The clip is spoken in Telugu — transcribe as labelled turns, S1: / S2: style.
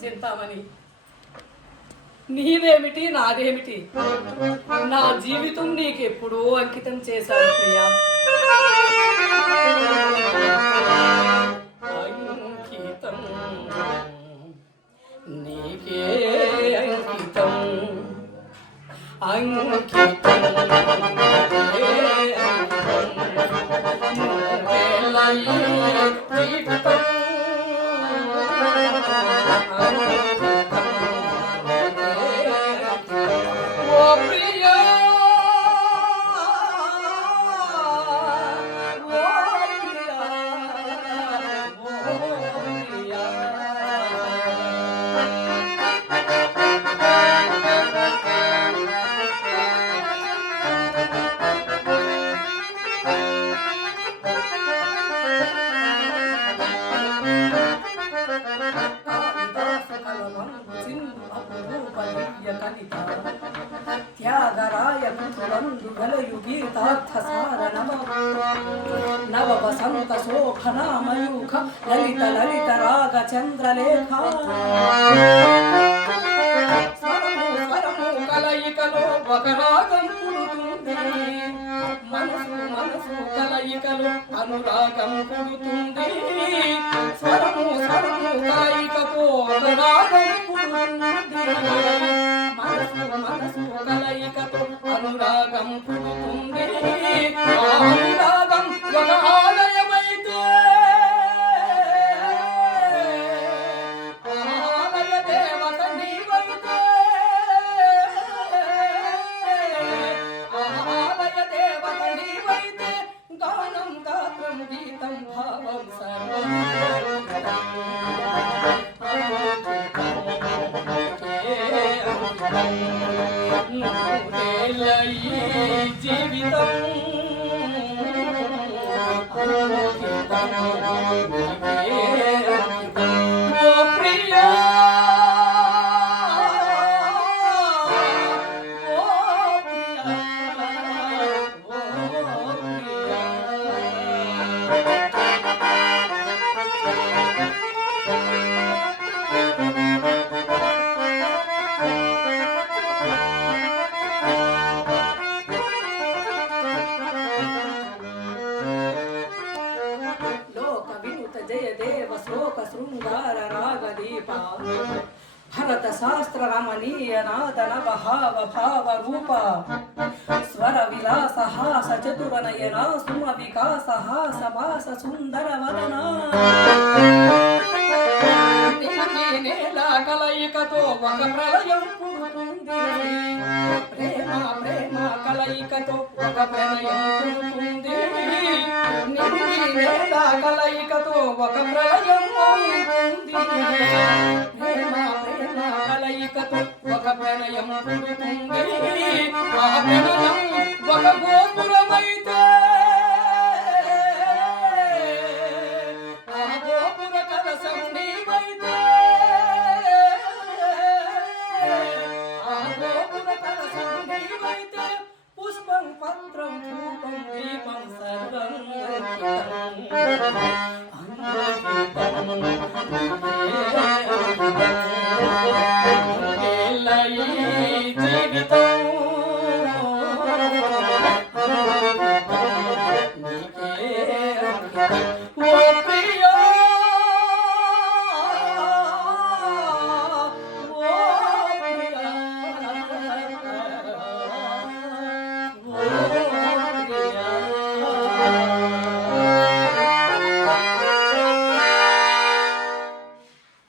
S1: చింతామణి నీదేమిటి నాదేమిటి? నా జీవితం నీకెప్పుడూ అంకితం చేశాను ప్రియా. అంకితం. నీకే అంకితం. అంకి త్యాగరాయ పుత్రులందు గలయు గీతార్థసార నవ నవ వసంత శోభనామయూఖ లలిత లలిత రాగ చంద్రలేఖ స్వరము స్వరము కలయికలో ఒక రాగం పుడుతుంది మనసు మనసు కలయికలో అనురాగం పుడుతుంది. స్వరము స్వరము కలయికతో ఒక రాగం కలయికతో అనురాగం పుడుతుంది అనురాగం జీవితం. ఓ ప్రియా రాగ భరత శాస్త్ర రమణీయ నాదన భావ భావ రూప స్వర విలాస హాస చతుర నయన సుమ వికాస హాస మాస సుందర వదనా నేల కలయికతో ఒక ప్రళయం పుడుతుంది. ప్రేమ ప్రేమ కలయికతో ఒక ప్రళయం పుడుతుంది. నింగి నేల కలయికతో ఒక ప్రళయం పుడుతుంది. ప్రేమ ప్రేమ కలయికతో ఒక ప్రళయం పుడుతుంది. ఆ ప్రళయం ఒక గోపురమైతే